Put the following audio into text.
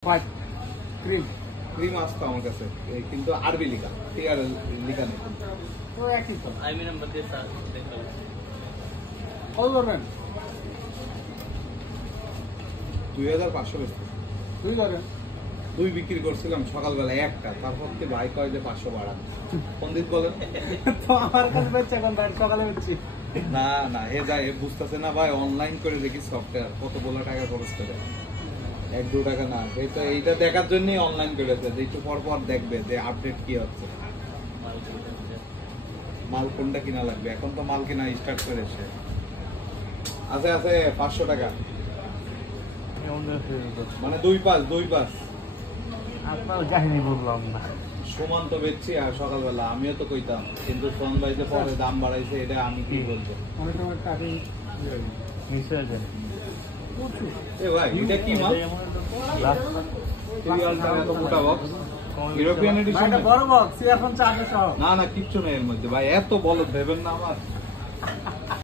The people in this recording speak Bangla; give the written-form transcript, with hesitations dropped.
ক্রিম ক্রিম আসতো আমার কাছে কিন্তু আরবি লেখা ঠিক আর লেখা নেই তো একই তো আইমি নাম্বার দিয়ে স্যার দেখাবো কত ধরবেন 2500 বেশি তুই ধরেন দুই বিক্রি করছিলাম সকালবেলা একটা তারপর থেকে ভাই কয় যে 500 বাড়ান পণ্ডিত বলেন তো আমার কাছে বেচছে এখন ভাই সকালে বেচছি না না এ যায় বুঝতেছে না ভাই অনলাইন করে দেখি সফটওয়্যার কত বলা টাকা খরচ করে 1-2 টাকা না এইটা দেখার জন্যই অনলাইন করেছে যে একটু পর পর দেখবে যে আপডেট কি হচ্ছে মাল কোনটা কিনা লাগবে এখন তো মাল কিনা স্টার্ট করেছে আছে আছে 500 টাকা মানে দুই পাস আপনার কাহিনী বললাম না সমান তো বেচছি আর সকালবেলা আমিও তো কইতাম কিন্তু সোহান ভাই যে পরে দাম বাড়াইছে এটা আমি কি বলবো অনেক সময় টাকা মিস হয়ে যায় এ ভাই এটা কি মাল এত মোটা বক্স ইউরোপিয়ান এডিশন বড় বক্স এখন 400 না কিচ্ছু নেই এর মধ্যে ভাই এত বলদ ভেবেন না আমার